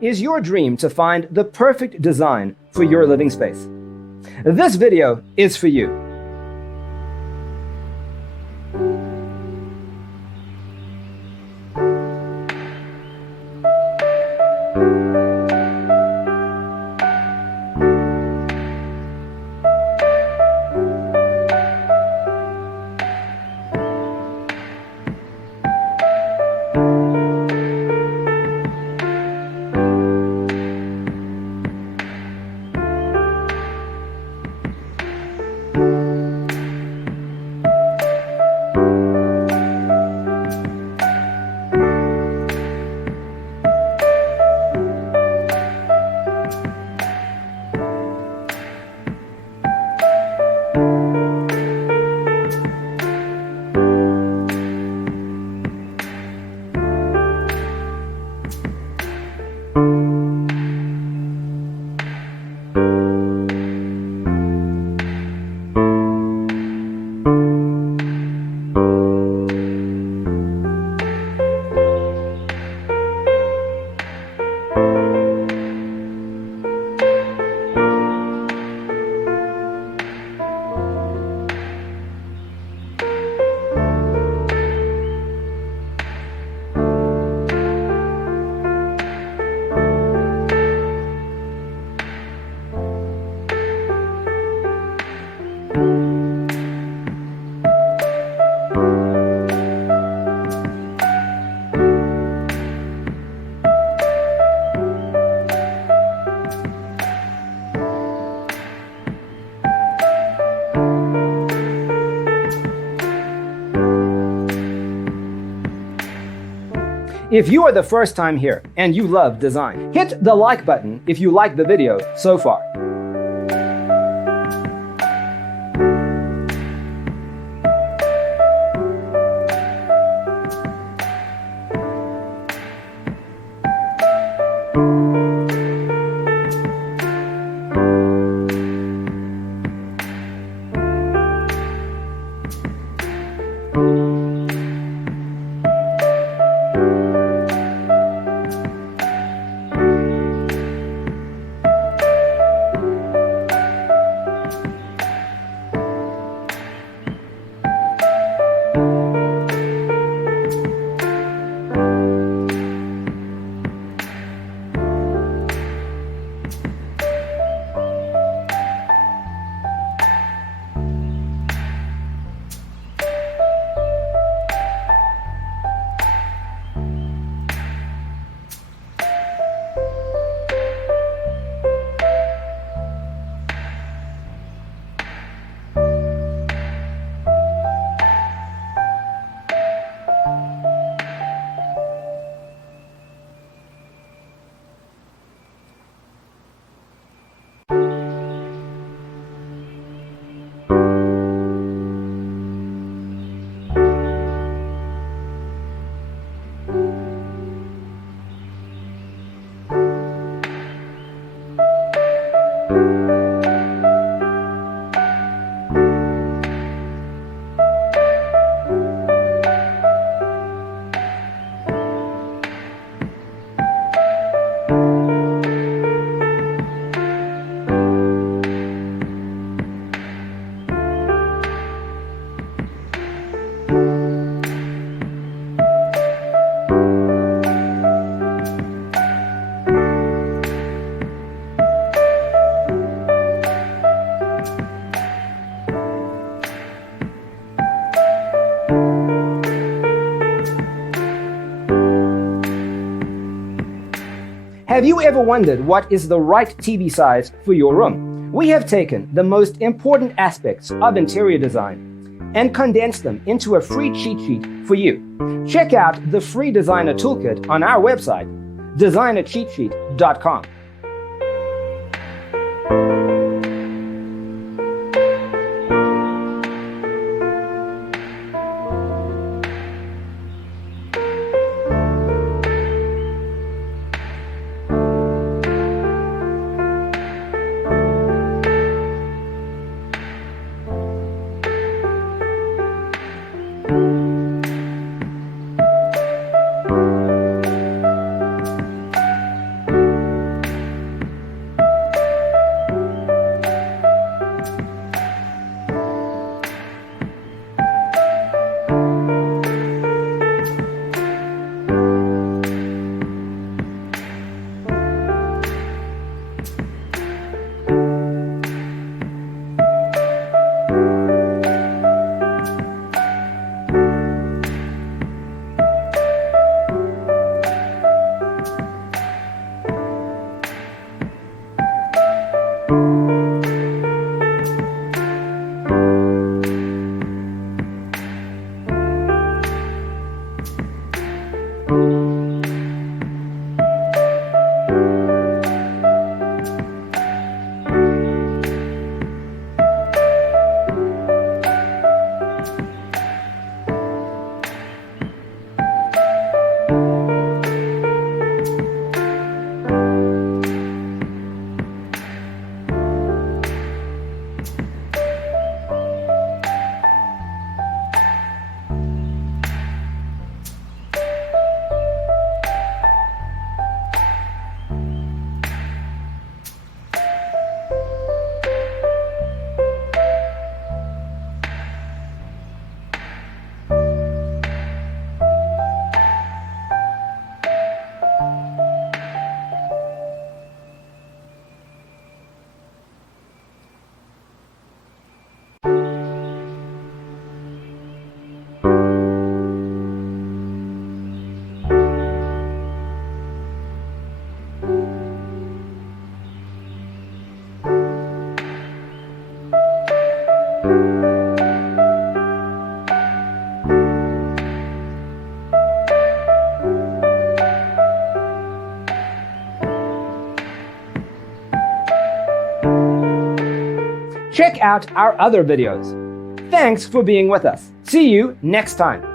Is your dream to find the perfect design for your living space? This video is for you. If you are the first time here and you love design, hit the like button if you like the video so far. Have you ever wondered what is the right TV size for your room? We have taken the most important aspects of interior design and condensed them into a free cheat sheet for you. Check out the free designer toolkit on our website, designercheatsheet.com. check out our other videos. Thanks for being with us. See you next time.